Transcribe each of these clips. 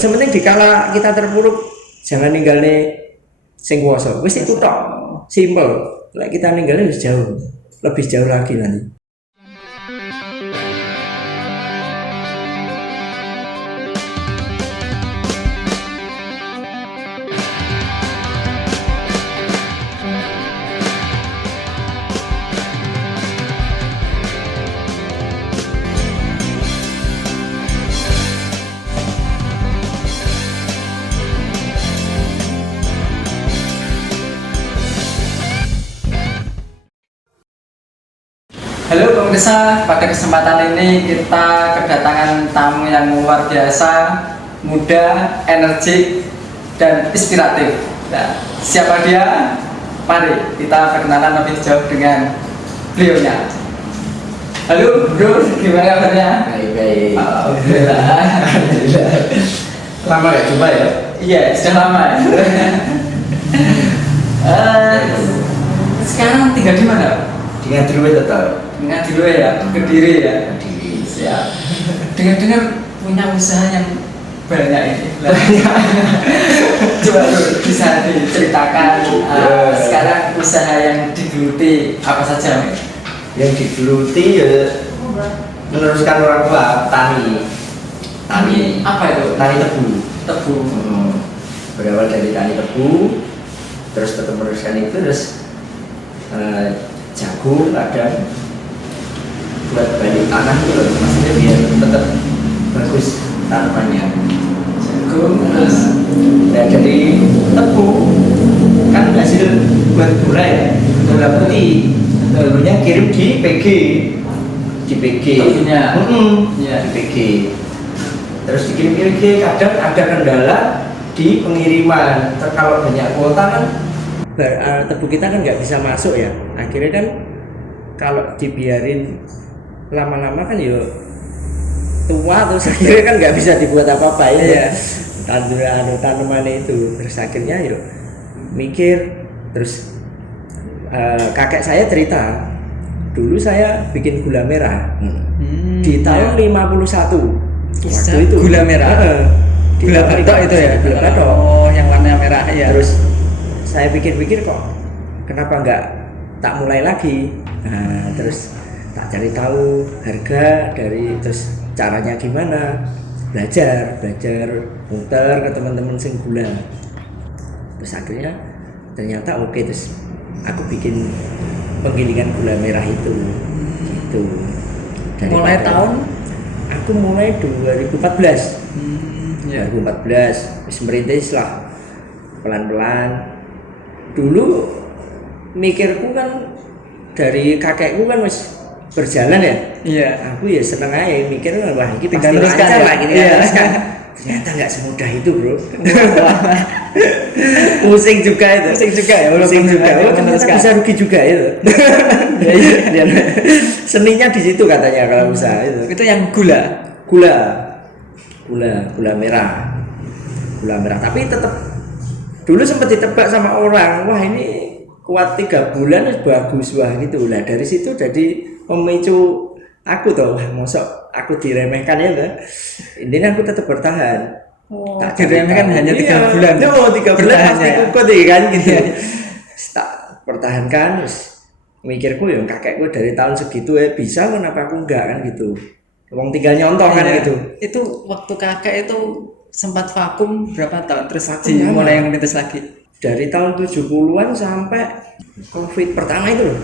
sementing dikala kita terpuruk jangan ninggalne sing kuwasa. Wis itu tok. Simple. Lek kita ninggalne wis jauh. Lebih jauh lagi nanti. Halo pemirsa, pada kesempatan ini kita kedatangan tamu yang luar biasa, muda, energik, dan inspiratif. Nah, siapa dia? Mari kita perkenalan lebih jauh dengan beliaunya. Halo bro, gimana kabarnya? Baik. Alhamdulillah. Lama gak coba ya? Iya, sudah lama ya. Sekarang tinggal di mana? Dengan dulu tetap. Dengan dulu ya, Kediri ya. Di Siap. Dengar-dengar punya usaha yang banyak ini. Coba lu bisa diceritakan sekarang usaha yang digeluti apa saja? yang digeluti ya meneruskan orang tua tani. Apa itu? Tani tebu. Tebu. Berawal dari tani tebu, terus tetap meneruskan itu terus jagung kadang buat balik tanah itu loh, maksudnya biar tetap bagus tanamannya. Jagung terus Ya jadi tebu kan hasil buat gula ya, gula putih. Gulanya kirim di PG, tebunya. Ya di PG. Terus dikirim PG, kadang ada kendala di pengiriman. Kalau banyak kuota kan Tebu kita kan nggak bisa masuk ya. Akhirnya kan kalau dibiarin lama-lama kan yuk tua terus akhirnya kan nggak bisa dibuat apa-apa ya. Tanaman itu terus akhirnya yuk mikir terus kakek saya cerita dulu saya bikin gula merah di tahun 51 waktu itu gula merah. Gula batok itu ya? Gula batok. Oh, yang warna merah ya. Terus saya pikir-pikir kok kenapa nggak tak mulai lagi. Nah, terus tak cari tahu harga dari terus caranya gimana, belajar muter ke teman-teman sing gula. Terus akhirnya ternyata oke, terus aku bikin penggilingan gula merah itu gitu. Mulai tahun aku mulai 2014. 2014 wis merintis lah pelan-pelan. Dulu mikirku kan dari kakekku kan wis berjalan ya. Iya. Aku ya seneng aja mikir wah ini Tinggal pasti teruskan lancar ya? lah gini Iya. teruskan. Ternyata nggak semudah itu bro. Pusing juga itu. Pusing juga ya, Pusing juga. Oh, ternyata meneruskan. bisa rugi juga itu. Iya. Seninya di situ katanya kalau usaha itu. Itu yang gula merah. Tapi tetap dulu sempat ditebak sama orang, wah ini kuat 3 bulan bagus wah gitu lah. Dari situ jadi memicu aku tuh, wah mosok aku diremehkan ya kan. Intinya aku tetap bertahan. Tak diremehkan hanya 3 bulan. Oh, 3 bulan pasti ya? kuat ya kan gitu. Tak pertahankan, terus mikirku ya kakekku dari tahun segitu bisa, kenapa aku enggak kan gitu. Wong tinggal nyontoh kan gitu. Itu waktu kakek itu sempat vakum berapa tahun terus Vakum mulai lama. yang merintis lagi. Dari tahun 70-an sampai Covid pertama itu loh.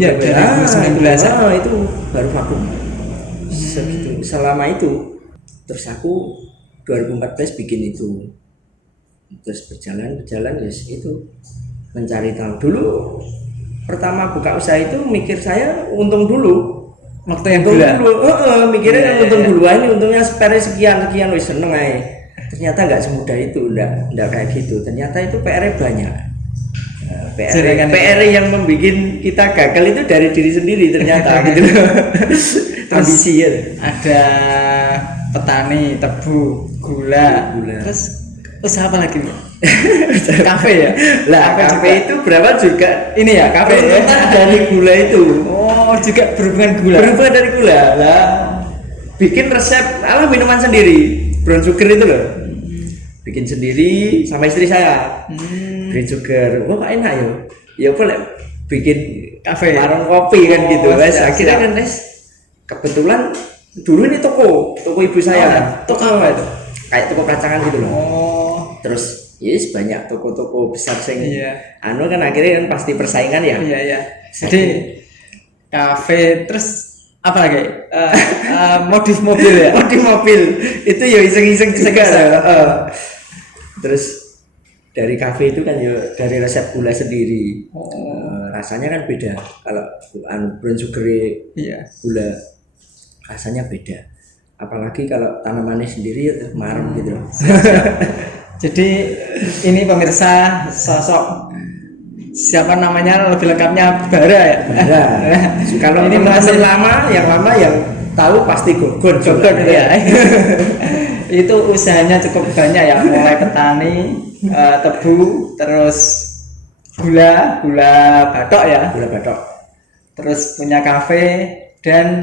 Ya, dari 2019. Itu baru vakum. Segitu. Selama itu terus aku 2014 bikin itu. Terus berjalan yes, itu mencari tahu. Dulu pertama buka usaha itu mikir saya untung dulu. Waktu yang Untung gula. dulu, mikirnya Iya, kan untung iya. dulu aja, untungnya spare sekian, wis seneng aja. Ternyata nggak semudah itu, enggak kayak gitu. Ternyata itu PR banyak. PR yang membuat kita gagal itu dari diri sendiri ternyata gitu. Ambisi ya. Ada petani tebu, gula. Terus usaha apa lagi? Kafe ya? Lah, kafe itu berapa juga Ini ya, kafe ya? keuntungan dari gula itu. Oh, juga berhubungan gula. Berubah dari gula lah. Bikin resep minuman sendiri. brown sugar itu loh. Bikin sendiri sama istri saya. Brown sugar. Wah, kok enak ya. Ya boleh bikin Kafe. warung kopi kan gitu. Oh, Wes siap, akhirnya siap. kan wes kebetulan dulu ini toko ibu saya. Toko apa itu? Kayak toko kacangan gitu loh. Oh, Terus yes banyak toko-toko besar sing Iya. anu kan akhirnya kan pasti persaingan ya. iya. Jadi kafe terus apa lagi? Modif mobil ya. Oh di mobil itu ya iseng-iseng juga. Iseng-iseng. Terus dari kafe itu kan ya dari resep gula sendiri. Oh. Rasanya kan beda. Kalau anu brown sugar Iya. gula rasanya beda. Apalagi kalau tanamannya sendiri ya marem gitu loh. Jadi ini pemirsa sosok siapa namanya lebih lengkapnya Bara ya. Nah, kalau ini ini masih masih lama yang tahu pasti Gogon Gogon ya. Itu usahanya cukup banyak ya, mulai petani, tebu, terus gula batok ya, Gula batok. terus punya kafe dan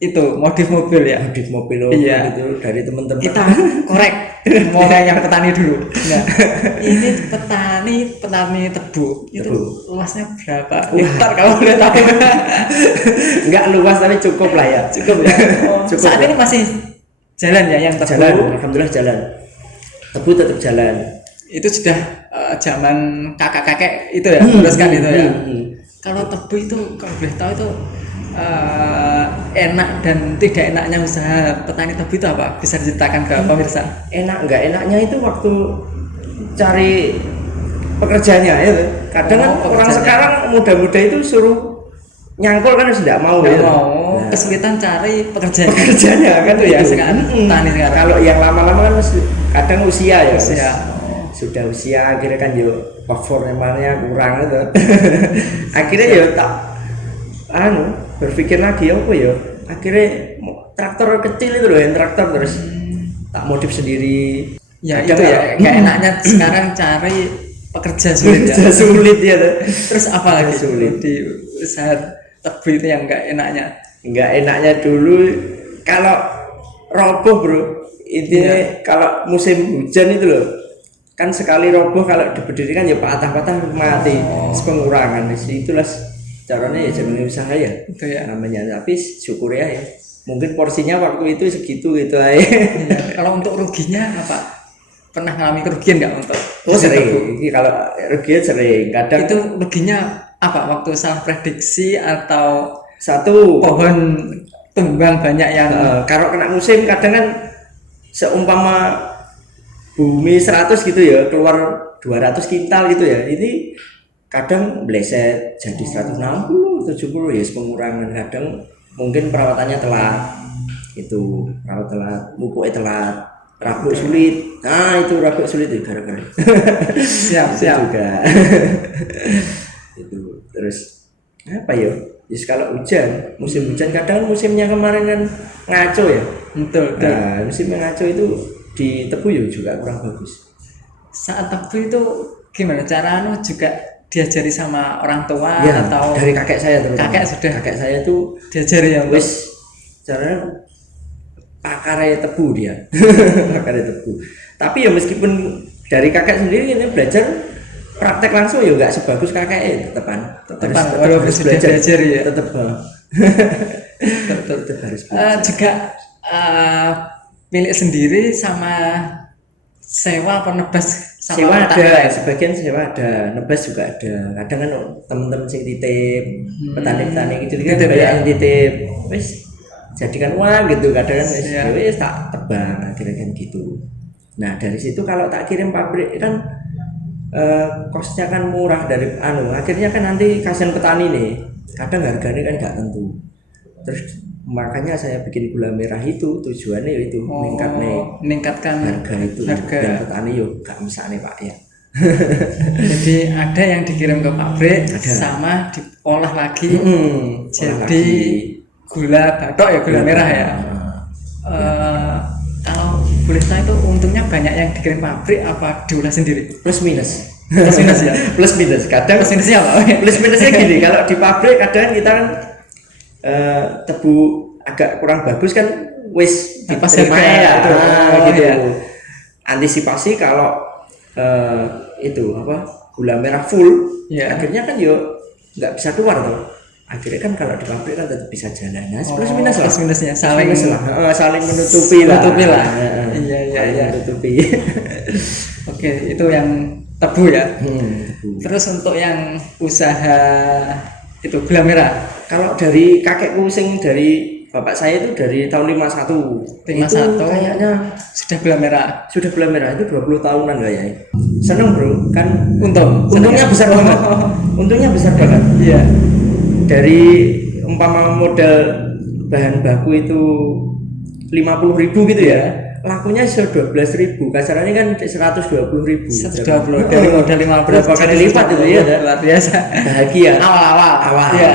itu modif mobil ya. Modif mobil Iya. gitu dari teman-teman. Kita korek mulai yang petani dulu. Nah, ini petani tebu itu Tebu. luasnya berapa hektar kalau boleh tahu? Enggak luas tapi cukup lah ya. Cukup ya. Cukup Saat ya. ini masih jalan ya yang tebu. Jalan, alhamdulillah jalan. Tebu tetap jalan. Itu sudah zaman kakek-kakek itu ya, teruskan itu ya. Kalau tebu itu kalau boleh tahu itu enak dan tidak enaknya usaha petani tebu itu apa? Bisa diceritakan ke pemirsa? Enak enggak enaknya itu waktu cari pekerjaannya ya. Kadang kan orang pekerjaannya. sekarang muda-muda itu suruh nyangkul kan sudah mau Nggak ya. mau Nah, kesulitan cari pekerjaan. pekerjaannya kan Itu ya itu. sekarang petani sekarang. Kalau yang lama-lama kan kadang usia ya. Usia. Sudah usia akhirnya kan yo performanya kurang itu. Akhirnya yo tak berpikir lagi apa ya. Akhirnya traktor kecil itu loh, yang traktor terus tak modif sendiri. Ya Kadang itu ya, kalau- nggak enaknya sekarang cari pekerja sulit ya. Kerja sulit ya tuh. Terus apa lagi Sulit. di usaha tebu itu yang nggak enaknya? Nggak enaknya dulu kalau roboh bro, intinya kalau musim hujan itu loh kan sekali roboh kalau diberdirikan ya patah-patah mati. Pengurangan itulah caranya ya jangan usaha ya Itu ya. namanya, tapi syukur ya, mungkin porsinya waktu itu segitu gitu aja. Iya. Kalau untuk ruginya apa? Pernah ngalami kerugian nggak untuk? Oh sering, kalau rugi sering kadang Itu ruginya apa? Waktu salah prediksi atau satu pohon tumbang banyak yang kalau kena musim kadang kan seumpama bumi 100 gitu ya keluar 200 kintal gitu ya, ini kadang bleset jadi 160 70 ya pengurangan. Kadang mungkin perawatannya telat, itu perawat telat, pupuknya telat, rabuk sulit. Nah itu rabuk sulit itu gara-gara siap itu juga. Itu terus apa ya, yes, kalau hujan musim hujan kadang musimnya kemarin kan ngaco ya. Betul. Nah musimnya ngaco itu di tebu ya juga kurang bagus. Saat tebu itu gimana cara juga diajari sama orang tua Ya, atau dari kakek saya terutama. Kakek sudah. Kakek saya tuh diajari ya wis caranya pakarnya tebu dia. Pakarnya tebu. Tapi ya meskipun dari kakek sendiri ini belajar praktek langsung ya nggak sebagus kakek tetepan. walaupun sudah diajari ya. Tetap. Betul. Tetap harus belajar. Juga milik sendiri sama sewa apa nebas sama Sewa petani ada, lain? sebagian sewa ada, nebas juga ada. Kadang kan temen-temen sing titip, petani-petani gitu kan Titip, banyak ya. yang titip. Wis jadikan uang gitu, kadang kan wis Iya. wis tak tebang akhirnya kan gitu. Nah, dari situ kalau tak kirim pabrik kan kosnya kan murah dari akhirnya kan nanti kasihan petani nih. Kadang harganya kan nggak tentu. Terus makanya saya bikin gula merah itu tujuannya itu meningkatkan harga itu harga. dan petani yo gak misalnya Pak ya. Jadi ada yang dikirim ke pabrik Ada. sama diolah lagi Jadi gula batok ya, gula merah ya. Kalau boleh tahu itu untungnya banyak yang dikirim pabrik apa diolah sendiri? plus minus. Plus minus ya. Plus minus kadang Plus minusnya apa? plus minusnya gini, kalau di pabrik kadang kita kan tebu agak kurang bagus kan wis Pas diterima harga ya itu. gitu. Iya. Antisipasi kalau itu apa gula merah full, Iya. akhirnya kan yo nggak bisa keluar tuh. Akhirnya kan kalau di pabrik kan tetap bisa jalan. Nah, plus minus lah. Plus minusnya Plus minus lah. Saling menutupi lah. Menutupi lah. Heeh. Iya, iya, Saling iya. menutupi. Oke, itu yang tebu ya. Hmm. Terus untuk yang usaha itu gula merah. Kalau dari kakekku sing dari bapak saya itu dari tahun 51. 51. Itu kayaknya Sudah gula merah. sudah gula merah itu 20 tahunan kayaknya. Seneng bro, kan Seneng untungnya ya? besar banget. Untungnya besar banget. Iya. Dari umpama modal bahan baku itu 50.000 gitu ya, lakunya 12.000, kasarannya kan 120.000. 120 dari modal 50 berapa kali lipat itu ya? Luar biasa. Bahagia. Awal. Iya.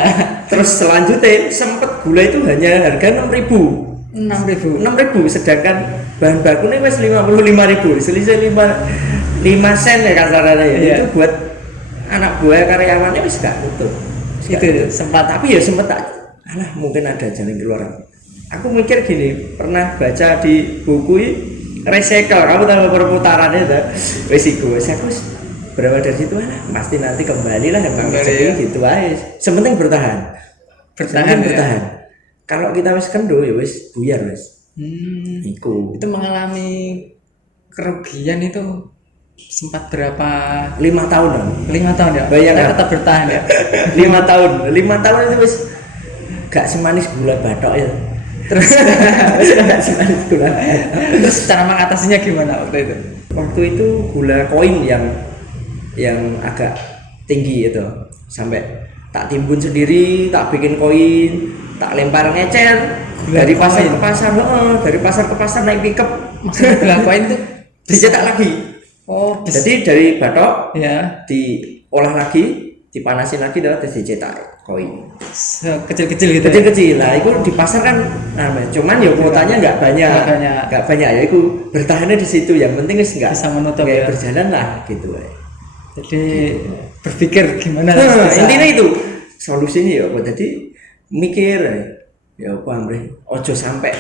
Terus selanjutnya sempet gula itu hanya harga 6.000. 6.000. 6.000, sedangkan bahan bakunya wes 55.000, selisih 5 sen ya kasarannya ya. Iya. Itu buat anak buah karyawannya wis gak utuh. Itu sempat Tapi ya sempet tak alah mungkin ada jalan keluar. Aku mikir gini, pernah baca di buku recycle, kamu tahu perputarannya itu resiko. Aku berapa dari situ alah pasti nanti kembali lah Kembali, ya. gitu aja. Sementing bertahan. bertahan. Ya? Bertahan. Kalau kita wis kendo ya wis buyar wis. Iku. Itu mengalami kerugian itu sempat berapa? 5 tahunan. 5 tahun ya. Bayangkan. Tetap bertahan ya. 5 tahun. 5 tahun itu wis gak semanis gula batok ya. Terus Gak semanis gula. terus cara mengatasinya gimana waktu itu? Waktu itu gula koin yang agak tinggi itu sampai tak timbun sendiri, tak bikin koin, tak lempar ngecer Gula dari pasar koin? ke pasar, dari pasar ke pasar naik pickup, Maksudnya gula koin itu dicetak lagi. oh bisa. Jadi dari batok Ya, diolah lagi, dipanasin lagi, terus dicetak koin. kecil-kecil gitu. Ya? Kecil-kecil lah, itu di pasar kan, cuman ya kuotanya nggak banyak, Nggak banyak. ya. Itu bertahannya di situ. Yang penting is nggak Bisa menutup, nggak ya. berjalan lah gitu. Jadi berpikir gimana Nah, bisa- intinya itu solusinya ya apa? Jadi mikir ya apa Amri, ojo sampai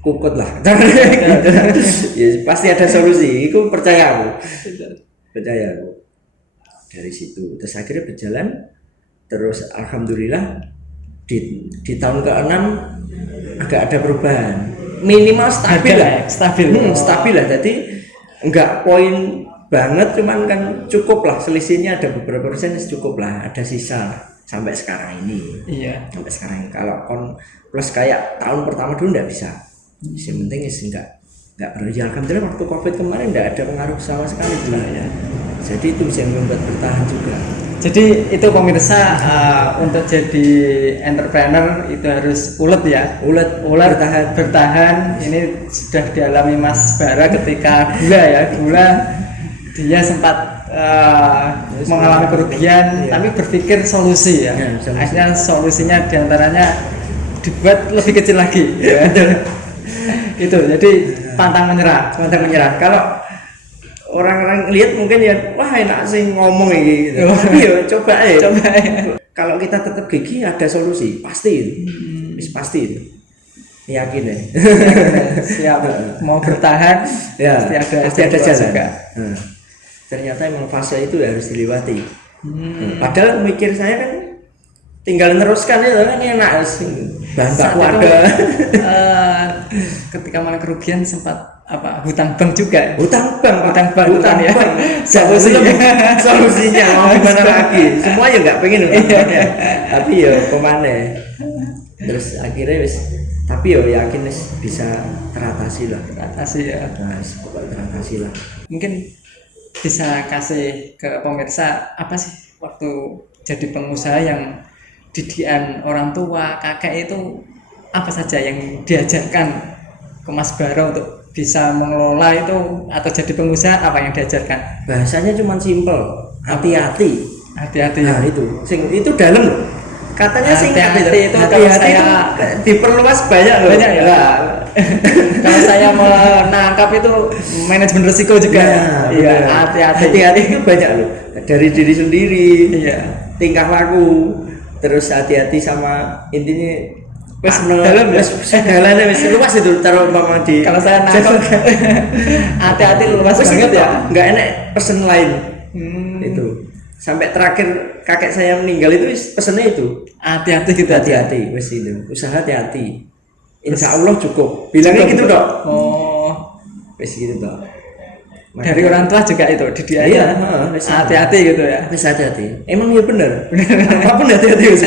kukut lah. Ya pasti ada solusi. Itu percaya aku. Dari situ terus akhirnya berjalan terus alhamdulillah di tahun ke-6 agak ada perubahan, minimal stabil Harga lah. ya, stabil. Stabil lah, jadi enggak poin banget, cuman kan cukup lah, selisihnya ada beberapa persen, cukup lah, ada sisa sampai sekarang ini. Iya. Sampai sekarang ini. Kalau plus kayak tahun pertama dulu enggak bisa. Yang penting enggak perlu. Ya alhamdulillah waktu Covid kemarin enggak ada pengaruh sama sekali juga ya. Jadi itu bisa membuat bertahan juga. Jadi itu pemirsa untuk jadi entrepreneur itu harus ulet ya. Ulet bertahan. Ini sudah dialami Mas Bara ketika gula dia sempat mengalami kerugian, Iya. tapi berpikir solusi ya. Ya, solusi. Akhirnya solusinya diantaranya dibuat lebih kecil lagi. Itu jadi pantang menyerah. Kalau orang-orang lihat mungkin ya wah enak sih ngomong ini gitu. Tapi ya coba ya. Kalau kita tetap gigih ada solusi pasti. Pasti itu. Yakin ya. Siap. Mau bertahan Ya, pasti ada jalan juga. Nah, ternyata emang fase itu harus dilewati. Padahal mikir saya kan tinggal meneruskan itu kan enak sih. Bahan Saat baku itu, ada. ketika mana kerugian sempat hutang bank juga. Hutang bank ya. Solusinya mau gimana lagi, semua ya nggak pengen hutang bank ya, tapi ya kemana terus akhirnya wis, tapi ya yakin wis bisa teratasi lah. Ya. Nah, pokoknya teratasi lah. Mungkin bisa kasih ke pemirsa apa sih waktu jadi pengusaha yang didikan orang tua, kakek itu apa saja yang diajarkan ke Mas Bara untuk bisa mengelola itu atau jadi pengusaha, apa yang diajarkan? Bahasanya cuma simpel, hati-hati. Hati-hati ya. Nah itu dalam loh. Katanya singkat Hati-hati itu kalau hati-hati saya itu diperluas banyak loh. Banyak ya? Nah, Kalau saya menangkap itu manajemen risiko juga. nah, Iya, bener. hati-hati. Hati-hati itu banyak loh. Dari diri sendiri, Iya. tingkah laku, terus hati-hati sama intinya Wes partner, dalam ya. wes segalanya wes luas itu taruh umpama di Kalau saya nangkep hati-hati luas wes banget itu ya. nggak enak pesen lain Hmm. itu sampai terakhir kakek saya meninggal itu pesennya itu Hati-hati gitu aja. hati-hati wes itu usaha hati-hati insya Allah cukup bilangnya gitu dok Oh, wes gitu dok dari orang tua juga itu didiain. iya wes Hati-hati gitu ya. wes hati-hati emang ya bener apapun hati-hati wes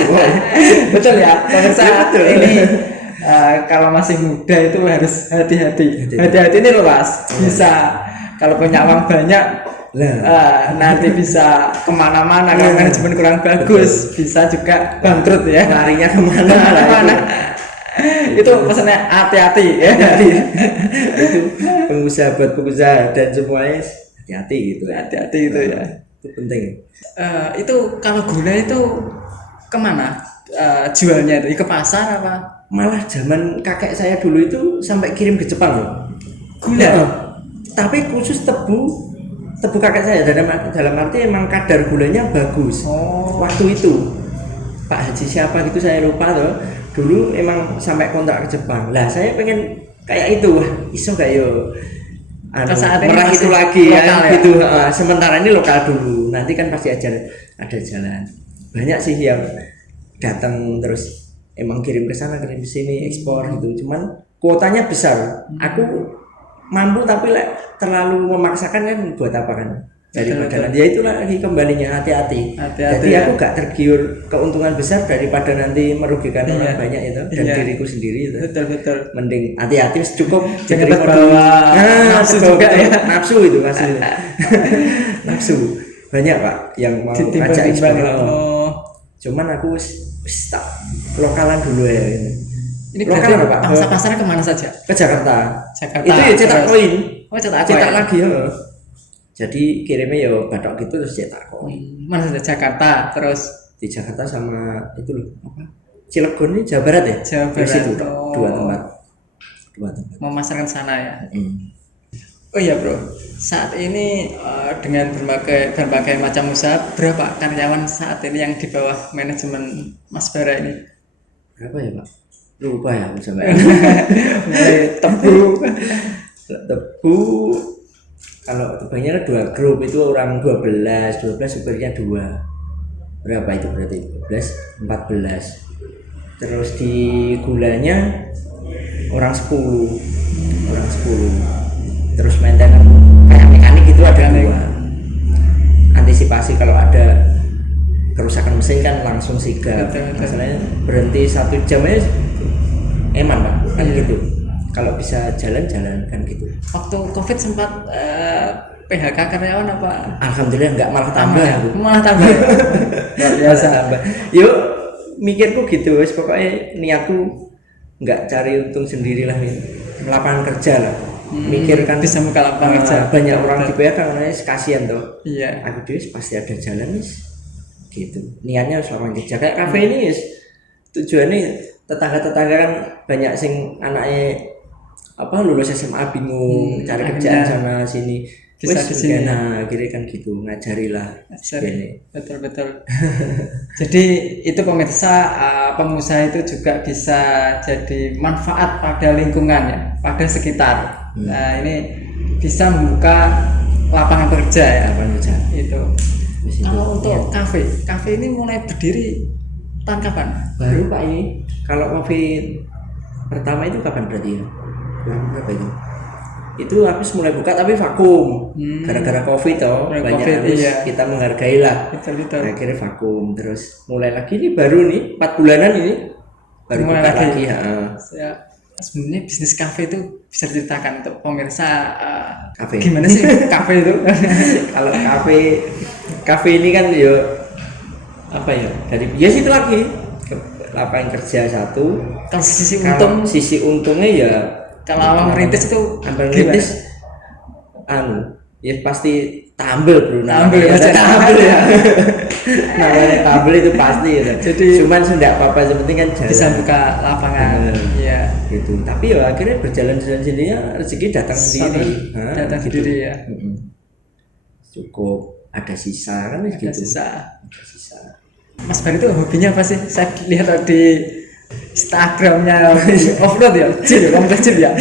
Betul ya. Pemirsa Ya, betul. ini kalau masih muda itu harus hati-hati. Hati-hati ini luas. Bisa kalau punya uang banyak nanti bisa kemana-mana kalau manajemen kurang bagus, bisa juga bangkrut ya. larinya kemana Kemana-mana. Itu pesannya hati-hati ya. itu pengusaha buat pengusaha dan semuanya hati-hati gitu Hati-hati itu ya. itu penting Itu kalau gula itu kemana jualnya itu? Ke pasar apa? malah zaman kakek saya dulu itu sampai kirim ke Jepang loh Gula? Heeh. Tapi khusus tebu kakek saya dalam arti emang kadar gulanya bagus Oh. waktu itu Pak Haji siapa gitu saya lupa tuh dulu emang sampai kontrak ke Jepang lah saya pengen kayak itu wah iso gak yo Saat ini merah masih itu lagi lokal ya? gitu sementara ini lokal dulu nanti kan pasti ada jalan banyak sih yang datang terus emang kirim ke sana kirim ke sini ekspor gitu cuman kuotanya besar aku mampu tapi terlalu memaksakan kan buat apa kan daripada nanti ya itu lagi kembalinya hati-hati Hati-hati jadi ya. aku gak tergiur keuntungan besar daripada nanti merugikan orang Iya. banyak itu dan Iya. diriku sendiri itu Betul. mending hati-hati cukup Jangan diterima terbawa dulu. nafsu betul, juga betul. ya. Nafsu itu maksudnya nafsu banyak pak yang mau ajak ekspor Oh. cuman aku wis tak lokalan dulu ya ini Ini lokalan berarti pak pangsa pasarnya kemana saja? ke Jakarta Jakarta. itu ya cetak terus. koin Oh, cetak cetak koin. lagi ya jadi kirimnya ya batok gitu terus cetak koin Mana saja Jakarta, terus di Jakarta sama itu loh apa Cilegon ini Jawa Barat ya Jawa Di situ, Barat. Oh. dua tempat memasarkan sana ya. Hmm. Oh iya bro, saat ini dengan berbagai macam usaha, berapa karyawan saat ini yang di bawah manajemen Mas Bara ini? Berapa ya pak lupa ya aku sampai Mulai tebu. tebu kalau tebangnya ada 2 grup itu orang 12 supirnya 2 berapa itu berarti 12 14 terus di gulanya orang 10 terus maintenance kayak mekanik itu ada 2 antisipasi kalau ada kerusakan mesin kan langsung sigap Betul. masalahnya berhenti 1 jam aja eman pak kan Iya. gitu kalau bisa jalan kan gitu Waktu COVID sempat PHK karyawan apa? alhamdulillah nggak malah tambah aku Malah tambah. Ya? Luar biasa. tambah yuk mikirku gitu wes pokoknya niatku nggak cari untung sendirilah lapangan kerja lah mikirkan bisa buka lapangan kerja. banyak orang di PHK karena kasihan tuh Iya. aku dulu pasti ada jalan nis gitu niatnya harus lapangan kerja kayak kafe ini yes. Tujuannya tetangga-tetangga kan banyak sing anaknya apa lulus SMA bingung cari kerjaan akhirnya sana sini bisa wes di sini. nah akhirnya kan gitu ngajarilah Sorry. Betul. Jadi itu pemirsa pengusaha itu juga bisa jadi manfaat pada lingkungan ya, pada sekitar. Nah ini bisa membuka lapangan kerja ya. lapangan kerja Itu. Wes itu. Kalau untuk kafe ini mulai berdiri tahun kapan? baru pak ini kalau COVID pertama itu kapan berarti ya berapa itu habis mulai buka tapi vakum gara-gara COVID toh Gara-gara banyak COVID, harus iya. kita menghargai lah Betul. akhirnya vakum terus mulai lagi ini baru nih 4 bulanan ini baru Mulai buka lagi. lagi ya. Saya sebenarnya bisnis kafe itu bisa diceritakan untuk pemirsa Kafe. gimana sih kafe itu? Kalau kafe ini kan yo apa ya dari ya situ lagi lapangan kerja 1 Kalau sisi kalau untung, sisi untungnya ya kalau awal merintis itu ambil gimana? merintis ya pasti tambel bro Tambel ya, namanya. tambel ya. namanya tambel itu pasti ya. Jadi- cuman tidak apa-apa yang penting kan jalan Bisa buka lapangan. Bener. Iya. gitu tapi ya akhirnya berjalan sendirinya rezeki datang sendiri Hah, Datang gitu. sendiri ya. Mm-mm. Cukup ada sisa kan Ada gitu sisa. ada sisa Mas Bari itu hobinya apa sih? Saya lihat di Instagramnya off-road ya, Jil, kompleks Jil ya.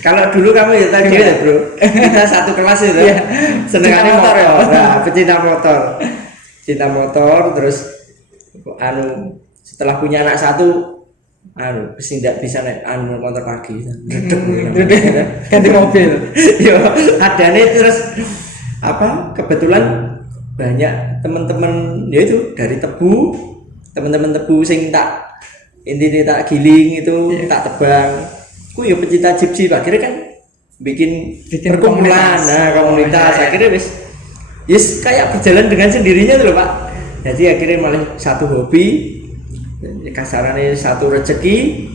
Kalau dulu kamu ya tadi ya bro, kita satu kelas itu, senengannya Cinta motor ya? Nah, pecinta motor, cinta motor, terus anu setelah punya anak satu, anu pasti tidak bisa naik anu motor lagi, Ganti mobil. yo ada nih terus apa kebetulan banyak teman-teman ya itu dari Tebu, teman-teman Tebu sing tak intinya tak giling itu tak tebang. Aku ya pecinta gypsy, akhirnya kan bikin perkumpulan, komunitas. Akhirnya wis kayak berjalan dengan sendirinya tuh loh Pak. Jadi akhirnya malah satu hobi, kasarannya satu rezeki,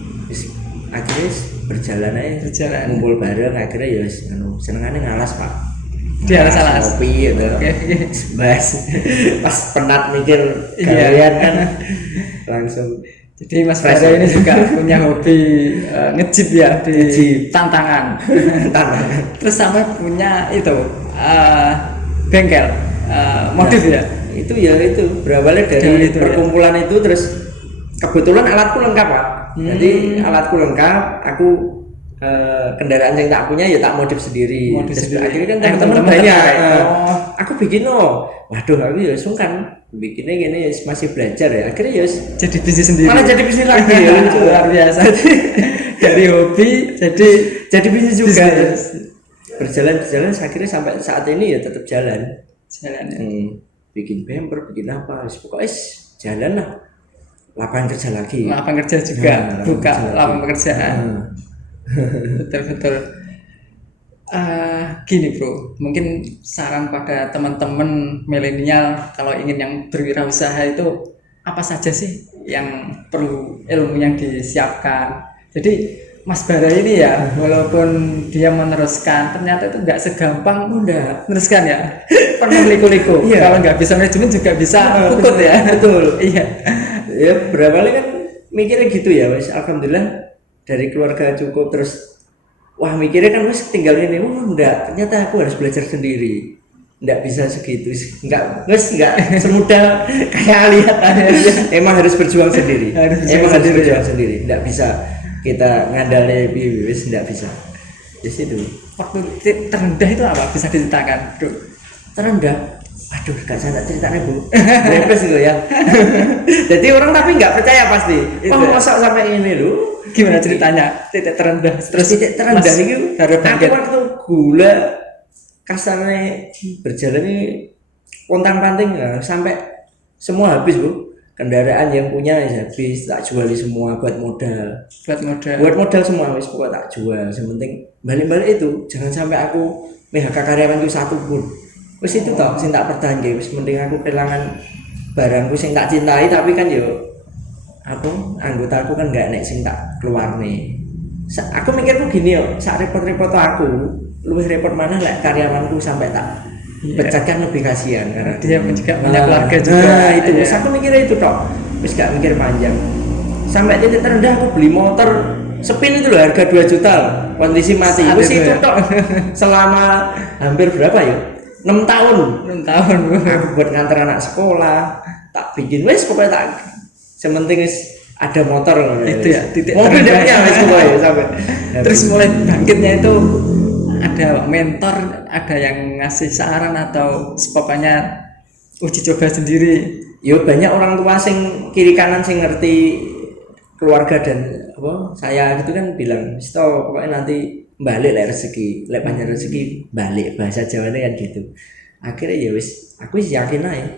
akhirnya berjalan aja, ngumpul bareng. Akhirnya ya senengannya ngalas Pak. Di alas-alas kopi gitu. Bas pas penat mikir kalian kan langsung. Jadi Mas Bara ini juga punya hobi ngejip ya di tantangan. Terus sampai punya itu bengkel modif ya. Itu ya itu berawalnya dari itu, perkumpulan itu terus kebetulan alatku lengkap Pak. Jadi alatku lengkap, aku kendaraan yang tak punya ya tak modif sendiri. Akhirnya kan teman-teman banyak. Aku bikin waduh aku ya sungkan bikinnya gini masih belajar ya. Akhirnya ya jadi bisnis sendiri. Malah jadi bisnis lagi ya. Luar biasa. Dari hobi jadi bisnis juga. Berjalan akhirnya sampai saat ini ya tetap jalan. Bikin bumper, bikin apa, pokoknya jalan lah. Lapangan kerja lagi. Lapangan kerja juga, buka lapangan pekerjaan. Betul. Gini bro, mungkin saran pada teman-teman milenial kalau ingin yang berwirausaha itu apa saja sih yang perlu ilmu yang disiapkan. Jadi Mas Bara ini ya, walaupun dia meneruskan, ternyata itu nggak segampang meneruskan ya. Pernah liku-liku. Kalau nggak bisa manajemen juga bisa ikut ya. Betul. Iya. Ya berawalnya kan mikirnya gitu ya, Mas. Alhamdulillah dari keluarga cukup terus. Wah mikirnya kan Mas tinggal ini, ternyata aku harus belajar sendiri. Nggak bisa segitu, nggak semudah kayak lihat aja. Emang harus berjuang sendiri. Harus berjuang sendiri. Nggak bisa kita ngandalnya wis nggak bisa. Di situ. Waktu terendah itu apa? Bisa diceritakan, Bro? Terendah? Aduh, gak saya ceritanya Bu. Repes itu ya. Jadi orang tapi nggak percaya pasti. Masa sampai ini lu? Gimana ceritanya? Titik terendah. Terus titik terendah itu aku waktu gula kasarnya berjalan ini pontang-panting ya, sampai semua habis Bu. Kendaraan yang punya ya habis, tak jual semua buat modal semua wis pokok tak jual. Yang penting balik-balik itu jangan sampai aku PHK karyawanku satu pun. Wis itu toh sing tak pertahanke, wis mending aku kehilangan barangku sing tak cintai tapi kan yo anggotaku kan enggak nek sing tak keluarne. Aku mikirku gini yo, sak repot-repot aku, luwih repot mana lek karyawanku sampai tak pecat kan lebih kasihan karena dia juga punya keluarga juga. Itu wis aku mikirnya itu toh. Wis gak mikir panjang. Sampai titik terendah aku beli motor spin itu loh harga 2 juta kondisi mati. Wis itu toh. Selama hampir berapa ya? 6 tahun aku buat nganter anak sekolah tak bikin wes pokoknya tak sementing ada motor itu ya titik mobil dia punya wes pokoknya sampai terus mulai bangkitnya itu ada mentor ada yang ngasih saran atau pokoknya uji coba sendiri. Yo banyak orang tua sing kiri kanan sing ngerti keluarga dan saya gitu kan bilang stop pokoknya nanti balik lah rezeki, lek panjang rezeki balik bahasa Jawanya kan gitu. Akhirnya ya wis, aku wis yakin aja.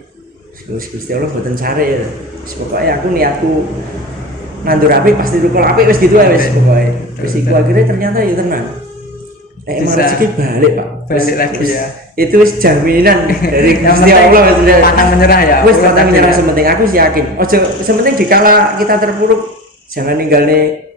Gusti Allah boten sare ya. Wis pokoknya aku niatku nandur api pasti rukul api wis gitu aja wis pokoknya. Wis iku akhirnya ternyata ya tenang. Emang rezeki balik Pak. Balik lagi ya. Itu wis jaminan dari Gusti Allah wis pantang menyerah ya. Wis pantang menyerah sementing aku wis yakin. Ojo sementing dikala kita terpuruk jangan ninggalne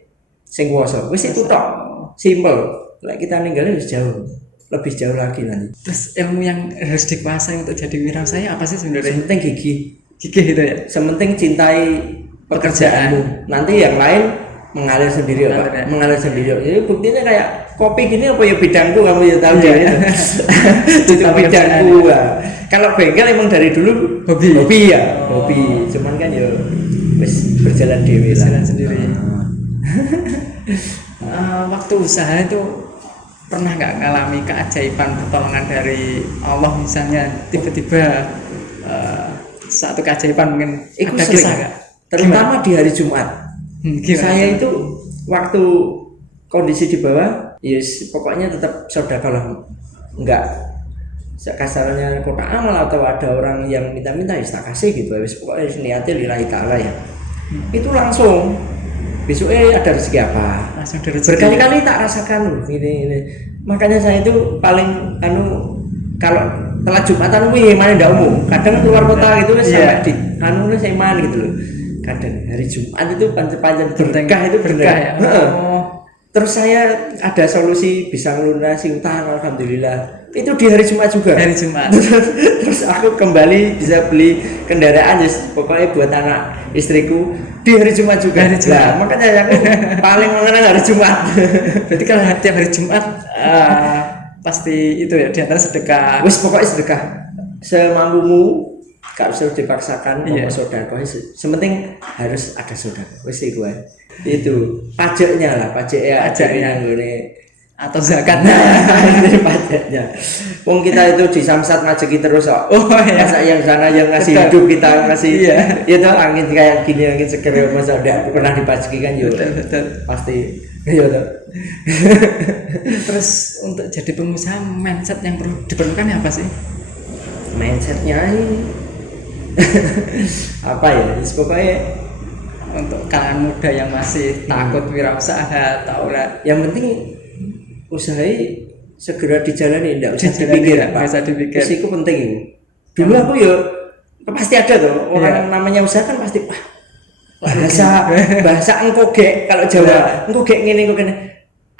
sing kuwasa. Wis itu tok. Simple, like kita ninggalin lebih jauh lagi nanti. Terus ilmu yang harus dikuasai untuk jadi wirausaha apa sih sebenarnya? Sementing gigih gitu ya. Sementing cintai pekerjaanmu. Nanti yang lain mengalir sendiri Pak. Mengalir sendiri. Jadi buktinya kayak kopi gini apa ya bidangku kamu ya tahu ya. Itu bidangku. Kalau bengkel emang dari dulu hobi ya. Hobi. Cuman kan ya wis berjalan dewe lah. Jalan sendiri. Waktu usaha itu pernah nggak ngalami keajaiban pertolongan dari Allah, misalnya tiba-tiba satu keajaiban mungkin Itu ada sering, kisah nggak? terutama di hari Jumat. Gimana? Saya itu waktu kondisi di bawah, yes, pokoknya tetap sodako lah, enggak kasarnya kotak amal atau ada orang yang minta-minta ya tak kasih gitu, wis pokoknya niatnya lillahi ta'ala ya. Itu langsung besoknya ada rezeki apa, Langsung dari berkali-kali tak rasakan loh ini. Makanya saya itu paling kalau telat Jumatan wih mana ndak umum, kadang keluar kota gitu sampai di saya mana gitu loh. Kadang hari Jumat itu panjang berkah itu berkah ya. Terus saya ada solusi bisa melunasi utang, alhamdulillah. Itu di hari Jumat juga. Hari Jumat. Terus aku kembali bisa beli kendaraan, just pokoknya buat anak istriku di hari Jumat juga. Hari Jumat. Nah, makanya aku paling mengenang hari Jumat. Berarti kalau tiap hari Jumat pasti itu ya, di antara sedekah. Wis pokoknya sedekah semampumu, gak usah dipaksakan mau sedekah. Sementing harus ada sedekah. Wis iku ae. Itu pajaknya lah, pajaknya nggone Atau zakat. Ini pajaknya. Wong kita itu di samsat majeki terus kok. Oh iya. Masa yang sana yang ngasih Betul. hidup kita ngasih. Iya. Itu angin kayak gini, angin seger, masa udah pernah dipajaki kan yo. Betul. Pasti. Iya toh. Terus untuk jadi pengusaha, mindset yang perlu diperlukan apa sih? Mindsetnya ini apa ya? Pokoknya Untuk kalangan muda yang masih takut wirausaha atau yang penting usahai segera dijalani, enggak usah Dijalani, dipikir, nggak usah dipikir. Terus itu penting. Dulu aku ya pasti ada tuh orang namanya usaha kan pasti bahasa engkogek kalau Jawa engkogek ngene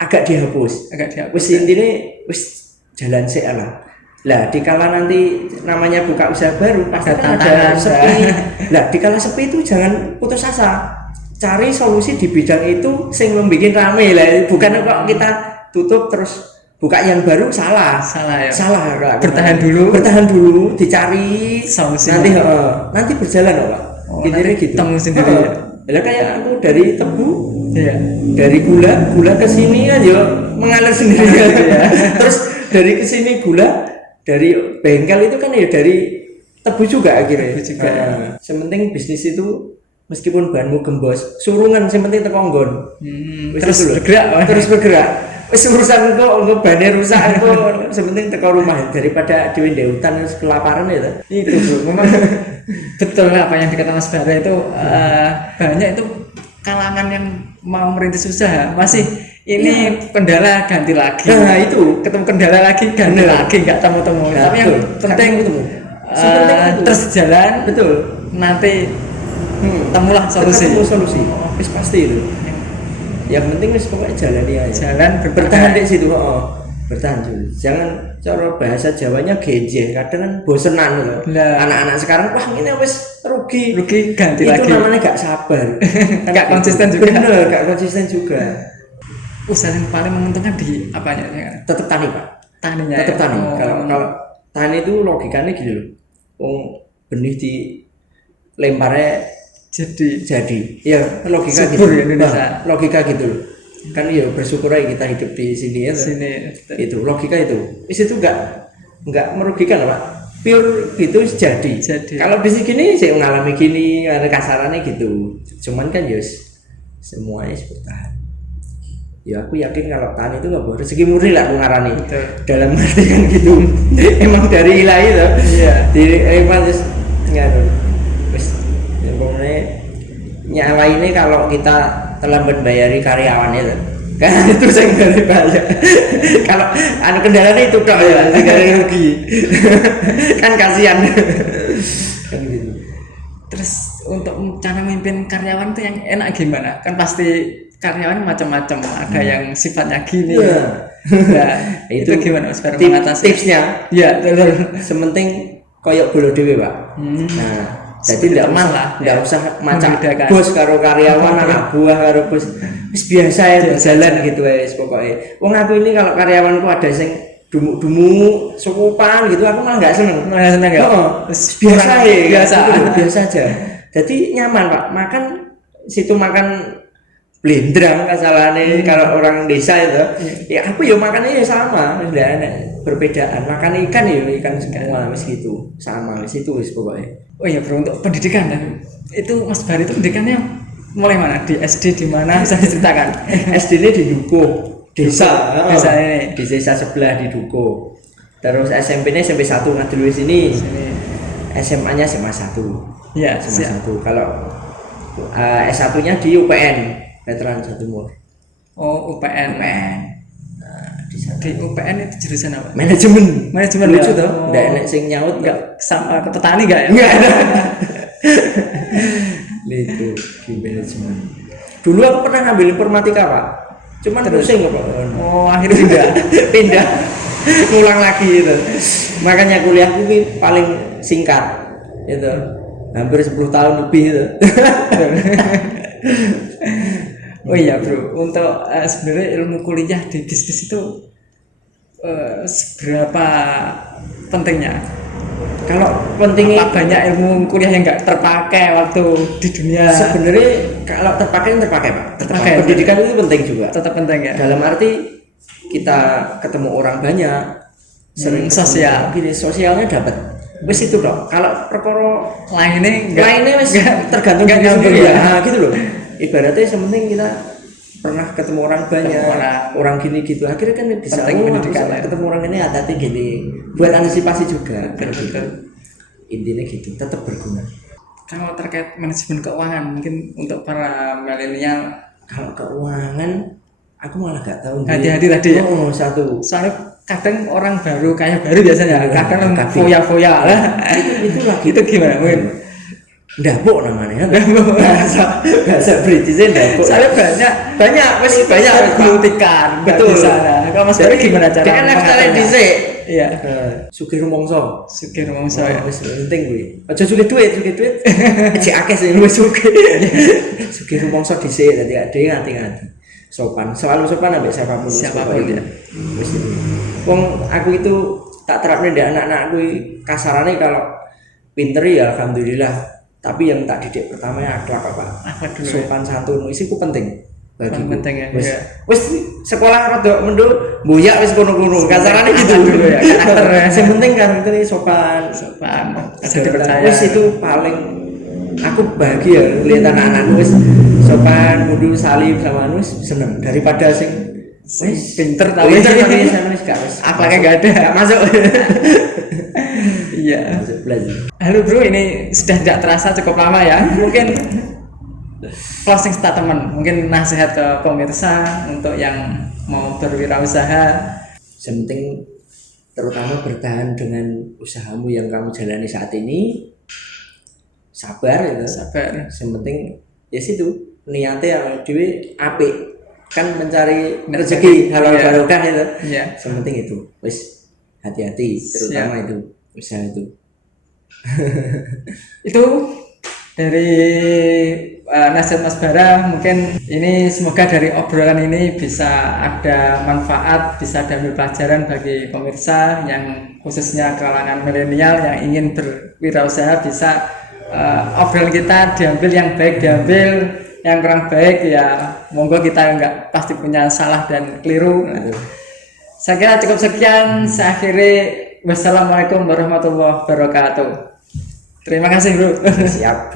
agak dihapus. Wis intine wis jalan sik lah. Lah dikala nanti namanya buka usaha baru pasti kan ada sepi. Lah dikala sepi itu jangan putus asa. Cari solusi di bidang itu sing membuat rame lah, bukan kok kita tutup terus buka yang baru salah ya. Salah Kak. Bertahan dulu, dicari solusi. Nanti berjalan kok Pak. Intinya gitu. Temu sendiri. Lah kayak aku dari tebu, Iya. dari gula ke sini kan yo mengalir sendiri ya. Terus dari ke sini gula, dari bengkel itu kan ya dari tebu juga akhirnya. Tebu juga. Sementing bisnis itu meskipun bahanmu gembos, surungan sementing teko nggon. Terus bergerak. Wis urusan kok bahannya rusak kok sementing teko rumah daripada dhewe ndek hutan wis kelaparan ya. Itu bro, memang betul lah apa yang dikatakan Mas Bara itu banyak itu kalangan yang mau merintis usaha masih ini kendala ganti lagi. Nah itu ketemu kendala lagi ganti lagi nggak temu-temu. Nah, tapi yang penting terus jalan betul. Nanti temulah solusi. Ketemu solusi. Wis pasti itu. Yang penting wis pokoknya jalani aja. Jalan bertahan di situ. Bertahan dulu. Jangan cara bahasa Jawanya genje. Kadang kan bosenan loh. Anak-anak sekarang wah ini wis rugi ganti itu lagi. Itu namanya gak sabar. Gak konsisten juga. Bener, gak konsisten juga. Usaha yang paling menguntungkan di apanya ya? Tetap tani Pak. Taninya. Tetap ya? tani. Kalau tani itu logikanya gini loh. Benih di lemparnya jadi ya logika subur gitu ya Indonesia. Logika gitu loh kan ya bersyukur aja kita hidup di sini ya itu logika itu itu enggak merugikan Pak, pure gitu jadi. Kalau di sini saya mengalami gini ada kasarannya gitu, cuman kan yos semuanya bertahan ya. Aku yakin kalau tani itu nggak boleh rezeki murni lah aku ngarani dalam arti kan gitu. Emang dari ilahi loh. Iya. Emang terus nggak nyawa ini kalau kita terlambat bayari karyawannya kan itu saya nggak bayar. Kalau kendalanya itu dok ya negara rugi kan kasihan kan gitu. Terus untuk cara memimpin karyawan itu yang enak gimana? Kan pasti karyawan macam-macam, ada yang sifatnya gini. Nah, itu gimana Mas Bara mengatasi? Tipsnya ya betul. Sementing koyok bolo dewe Pak. Nah jadi tidak usah macam bos karo karyawan, anak buah karo bos, biasa ya berjalan gitu wes pokoknya. Wong aku ini kalau karyawanku ada sing dumuk-dumuk, sukupan gitu, aku malah nggak seneng. Ya. Biasa aja. Jadi nyaman Pak, makan situ makan blendrang kesalahannya kalau orang desa itu ya aku ya makannya ya sama tidak ada perbedaan makan ikan ya ikan semua wis gitu sama wis itu wis pokoknya. Oh iya bro, untuk pendidikan itu Mas Bari itu pendidikannya mulai mana? Di SD di mana bisa diceritakan? SD ini di Duko desa ini. di desa sebelah di Duko. Terus SMP nya SMP 1 ngadulu sini. SMA nya SMA 1. Ya, SMA 1. Kalau S1 nya di UPN Veteran Jawa Timur. Oh, UPN. Nah, di UPN itu jurusan apa? Manajemen lucu ya? tuh nggak enak sing nyaut Enggak sama ke petani enggak ya? nggak ada itu di manajemen dulu aku pernah ngambil informatika pak cuman pusing kok pak. Oh, akhirnya pindah ngulang lagi itu makanya kuliahku ini paling singkat itu hampir 10 tahun lebih itu. Oh iya bro, untuk sebenarnya ilmu kuliah di bisnis itu seberapa pentingnya? Kalau pentingnya Apa banyak ilmu kuliah yang nggak terpakai waktu di dunia? sebenarnya kalau terpakai pak Terpakai. pendidikan itu penting juga Tetap penting ya. dalam arti kita ketemu orang banyak sering sosial. gini sosialnya dapat wes itu dong kalau perkara lainnya wes tergantung nggak diri sendiri nyambung ya ya. nah, gitu loh ibaratnya sementing kita pernah ketemu orang banyak Ketemu orang. gini gitu akhirnya kan bisa Penting aku pendidikan bisa ya. ketemu orang ini hati-hati gini buat antisipasi juga Betul. intinya gitu tetap berguna. Kalau terkait manajemen keuangan mungkin untuk para milenial Kalau keuangan aku malah gak tahu hati-hati tadi ya. oh satu Soalnya kadang orang baru kayak baru biasanya kadang Kafe. foya-foya lah. itu lagi Itu gimana mungkin? ndapuk namanya bahasa Britishnya ndapuk Soalnya banyak banyak buktikan betul di sana. Kalau Mas Bari gimana cara? dia kan lifestyle mengaturnya? dhisik Iya. sugih rumangsa Sugih rumangsa ya. wis penting kuwi aja sugih duit cek akeh sing wis sugih rumangsa dhisik dadi ade ngati-ngati sopan selalu sopan ambek siapapun Ya. wis itu wong aku itu tak terapin di anak-anak aku kasarane kalau pinter ya alhamdulillah tapi yang tak didik pertama ya akhlak pak Akhlak dulu ya. sopan santun wis iku penting bagiku. Penting ya, Wis iya. wis sekolah rada mendul boyak wis kono-kono kasarane gitu dulu ya, karakter ya. sing penting karakter sopan Bisa dipercaya. wis itu paling aku bahagia lihat anak-anakku wis sopan mundur salim sama wis seneng daripada sing pinter tapi sama wis gak wis akhlaknya nggak ada. gak masuk Iya. masuk belajar. Halo bro, ini sudah tidak terasa cukup lama ya. Mungkin closing statement, mungkin nasihat ke pemirsa untuk yang mau berwirausaha. Yang penting terutama bertahan dengan usahamu yang kamu jalani saat ini sabar gitu. Sabar. Yang penting ya situ niatnya yang dewe apik kan mencari rezeki halal Iya. barokah itu. Iya. Yang penting itu wis hati-hati terutama itu usaha itu. Itu dari nasihat Mas Bara. Mungkin ini semoga dari obrolan ini bisa ada manfaat, bisa diambil pelajaran bagi pemirsa yang khususnya kalangan milenial yang ingin berwirausaha bisa obrolan kita diambil yang baik, diambil yang kurang baik ya monggo, kita nggak pasti punya salah dan keliru. Saya kira cukup sekian. Saya akhiri. Wassalamualaikum warahmatullahi wabarakatuh. Terima kasih bro. Siap.